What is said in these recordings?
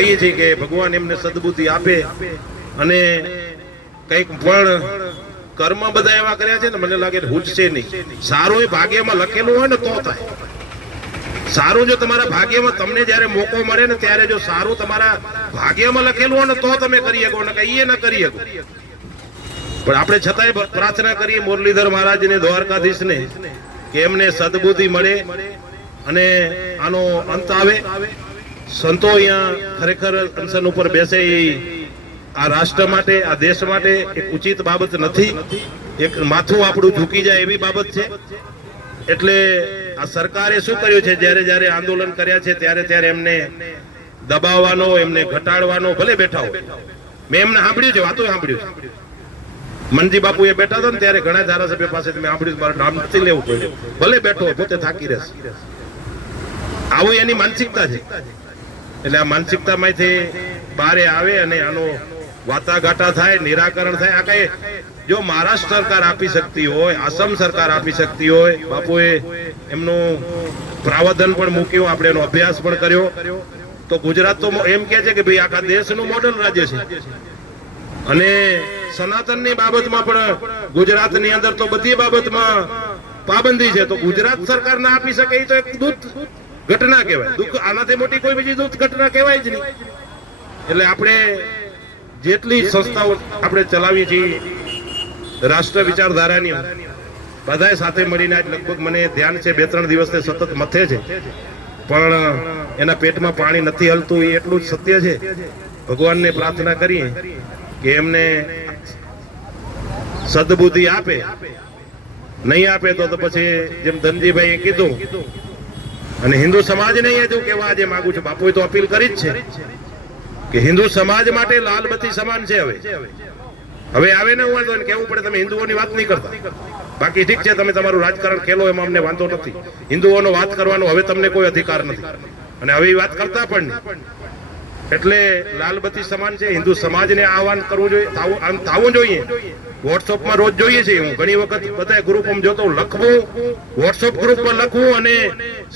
કહીએ છીએ કે ભગવાન એમને સદબુદ્ધિ આપે અને કંઈક પણ કર્મ બધા એવા કર્યા છે ને મને લાગે હુજશે નહીં. સારું એ ભાગ્યમાં લખેલું હોય ને તો થાય. સારું જો તમારા ભાગ્યમાં તમને જ્યારે મોકો મળે ને ત્યારે જો સારું તમારા ભાગ્યમાં લખેલું હોય ને તો તમે કરી શકો ને કહીએ ન કરી શકો. પણ આપણે છતાંય પ્રાર્થના કરીએ મુરલીધર મહારાજને દ્વારકાધીશને કે એમને સદબુદ્ધિ મળે અને આનો અંત આવે. સંતો અહીંયા ખરેખર અનશન ઉપર બેસે એ આ રાષ્ટ્ર માટે આ દેશ માટે એક ઉચિત બાબત નથી. એક માથું આપણું ઝૂકી જાય એવી બાબત છે. એટલે આ સરકારે શું કર્યું છે જ્યારે જ્યારે આંદોલન કર્યા છે ત્યારે ત્યારે એમને દબાવવાનો એમને ઘટાડવાનો ભલે બેઠા હોય. મેં એમને સાંભળ્યું છે વાતો સાંભળ્યું છે. મનજી બાપુ એ બેઠા હતા ને ત્યારે ઘણા ધારાસભ્ય પાસે મેં સાંભળ્યું મારું નામ નથી લેવું પડ્યું. ભલે બેઠો હોય પોતે થાકી રહેશે. આવું એની માનસિકતા છે. એટલે આ માનસિકતામાંથી બારે આવે અને આનો વાટાઘાટા થાય નિરાકરણ થાય. આ કઈ જો મહારાષ્ટ્ર સરકાર આપી શકતી હોય આસામ સરકાર આપી શકતી હોય બાપુએ એમનું પ્રાવધાન પણ મૂક્યું આપણે એનો અભ્યાસ પણ કર્યો તો ગુજરાત તો એમ કે છે કે ભાઈ આખા દેશનું મોડલ રાજ્ય છે અને સનાતનની બાબતમાં પણ ગુજરાતની અંદર તો બધી બાબતમાં પાબંદી છે. તો ગુજરાત સરકાર ના આપી શકે એ તો એક દૂત ઘટના કહેવાય. દુઃખ આનાથી મોટી કોઈ બીજી દૂત ઘટના કહેવાય જ નહીં. એટલે આપણે જેટલી સંસ્થાઓ આપણે ચલાવીએ છીએ રાષ્ટ્ર વિચારધારાની બધાએ સાથે મળીને આજ લગભગ મને ધ્યાન છે 2-3 દિવસથી સતત મથે છે પણ એના પેટમાં પાણી નથી હલતું એ એટલું જ સત્ય છે. ભગવાનને પ્રાર્થના કરીએ કે એમને સદબુદ્ધિ આપે. નહીં આપે તો પછી જેમ ધનજીભાઈએ કીધું અને હિન્દુ સમાજને એવું કહેવા આજે માંગુ છું બાપુએ તો અપીલ કરી જ છે કે હિન્દુ સમાજ માટે લાલબત્તી સમાન છે. હવે આવે ને હું તો કેવું પડે તમે હિન્દુઓની વાત નહીં કરતા. બાકી ઠીક છે તમે તમારું રાજકારણ ખેલો એમાં અમને વાંધો નથી. હિન્દુઓનો વાત કરવાનો હવે તમને કોઈ અધિકાર નથી અને હવે વાત કરતા પણ નહીં. એટલે લાલબત્તી સમાન છે. હિન્દુ સમાજને આહવાન કરવું જોઈએ થવું જોઈએ. વોટ્સઅપમાં રોજ જોઈએ છે હું ઘણી વખત બધા ગ્રુપમાં જોતો લખવું વોટ્સઅપ ગ્રુપમાં લખવું અને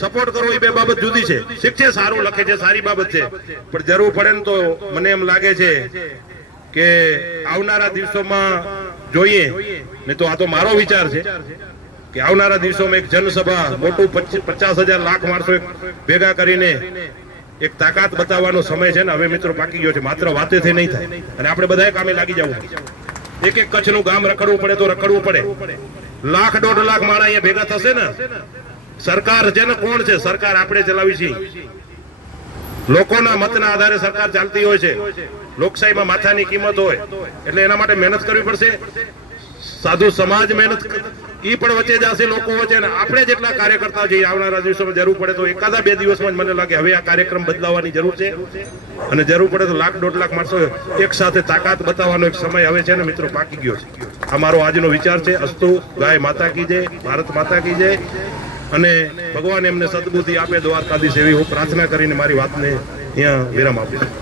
સપોર્ટ કરવો એ બે બાબત જુદી છે. ઠીક છે સારું લખે છે સારી બાબત છે પણ જરૂર પડે ને તો મને એમ લાગે છે કે આવનારા દિવસોમાં જોઈએ ને તો આ તો મારો વિચાર છે કે આવનારા દિવસોમાં એક જનસભા મોટું 50,000 લાખ માણસો ભેગા કરીને એક તાકાત બતાવવાનો સમય છે ને હવે મિત્રો પાકી ગયો છે. માત્ર વાતેથી નહીં થાય અને આપણે બધાએ કામે લાગી જવું. એક એક કચ્છનું ગામ રખડવું પડે તો રખડવું પડે. 1.5 લાખ માણસ અહીંયા ભેગા થશે ને સરકાર છે ને કોણ છે? સરકાર આપણે ચલાવી છીએ. લોકોના મતના આધારે સરકાર ચાલતી હોય છે. લોકશાહીમાં માથાની કિંમત હોય એટલે એના માટે મહેનત કરવી પડશે. સાધુ સમાજ મહેનત ઈ પણ વચ્ચે જશે લોકો વચ્ચે અને આપણે જેટલા કાર્યકર્તા છીએ આવનારા દિવસોમાં જરૂર પડે તો 1-2 દિવસમાં જ મને લાગે હવે આ કાર્યક્રમ બદલાવવાની જરૂર છે અને જરૂર પડે તો 1-1.5 લાખ માણસો એક સાથે તાકાત બતાવવાનો એક સમય હવે છે ને મિત્રો પાકી ગયો છે. આ મારો આજનો વિચાર છે. અસ્તુ ગાય માતા કી જય, ભારત માતા કી જય અને ભગવાન એમને સદબુદ્ધિ આપે દ્વારકાધીશ એવી હું પ્રાર્થના કરીને મારી વાતને અહીંયા વિરામ આપું છું.